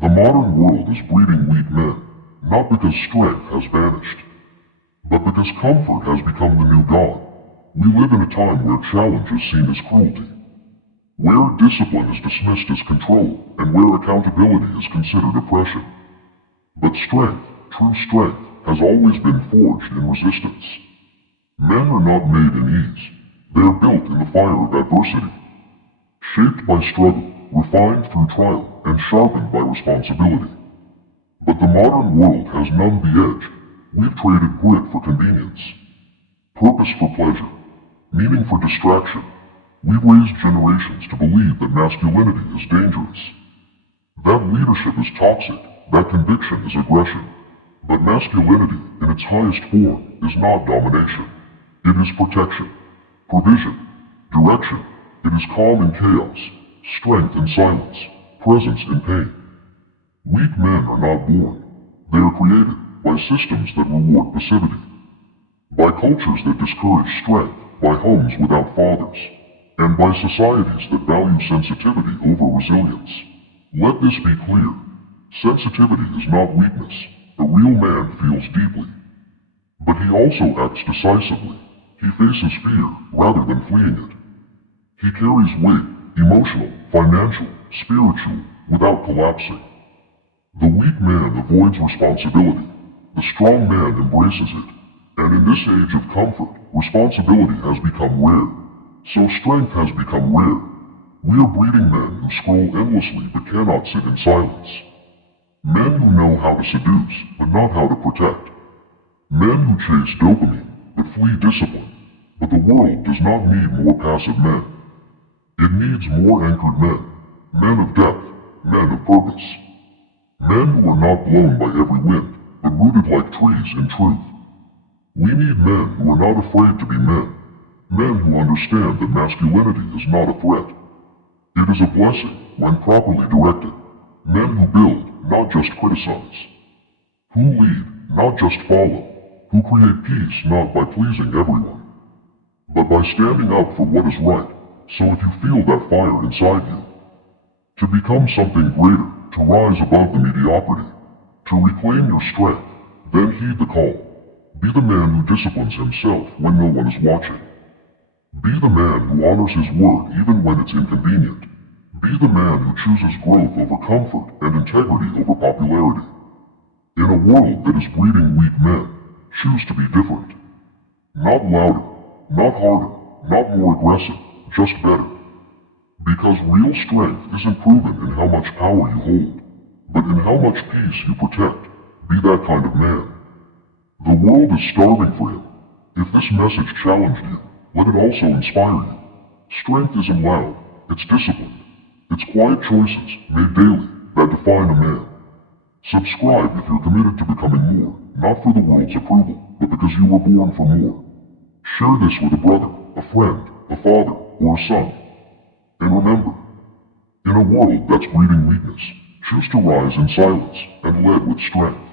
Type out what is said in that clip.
The modern world is breeding weak men, not because strength has vanished, but because comfort has become the new god. We live in a time where challenge is seen as cruelty, where discipline is dismissed as control, and where accountability is considered oppression. But strength, true strength, has always been forged in resistance. Men are not made in ease. They are built in the fire of adversity, shaped by struggle, refined through trial, and sharpened by responsibility. But the modern world has numbed the edge. We've traded grit for convenience, purpose for pleasure, meaning for distraction. We've raised generations to believe that masculinity is dangerous, that leadership is toxic, that conviction is aggression. But masculinity, in its highest form, is not domination. It is protection, provision, direction. It is calm in chaos, strength in silence, presence in pain. Weak men are not born. They are created by systems that reward passivity, by cultures that discourage strength, by homes without fathers, and by societies that value sensitivity over resilience. Let this be clear. Sensitivity is not weakness. A real man feels deeply. But he also acts decisively. He faces fear rather than fleeing it. He carries weight, emotional, financial, spiritual, without collapsing. The weak man avoids responsibility. The strong man embraces it. And in this age of comfort, responsibility has become rare. So strength has become rare. We are breeding men who scroll endlessly but cannot sit in silence. Men who know how to seduce, but not how to protect. Men who chase dopamine, but flee discipline. But the world does not need more passive men. It needs more anchored men, men of depth, men of purpose. Men who are not blown by every wind, but rooted like trees in truth. We need men who are not afraid to be men, men who understand that masculinity is not a threat. It is a blessing when properly directed. Men who build, not just criticize. Who lead, not just follow. Who create peace not by pleasing everyone, but by standing up for what is right. So if you feel that fire inside you, to become something greater, to rise above the mediocrity, to reclaim your strength, then heed the call. Be the man who disciplines himself when no one is watching. Be the man who honors his word even when it's inconvenient. Be the man who chooses growth over comfort and integrity over popularity. In a world that is breeding weak men, choose to be different. Not louder, not harder, not more aggressive, just better. Because real strength isn't proven in how much power you hold, but in how much peace you protect. Be that kind of man. The world is starving for him. If this message challenged you, let it also inspire you. Strength isn't loud, it's disciplined. It's quiet choices, made daily, that define a man. Subscribe if you're committed to becoming more, not for the world's approval, but because you were born for more. Share this with a brother, a friend, a father, or a son. And remember, in a world that's breeding weakness, choose to rise in silence and lead with strength.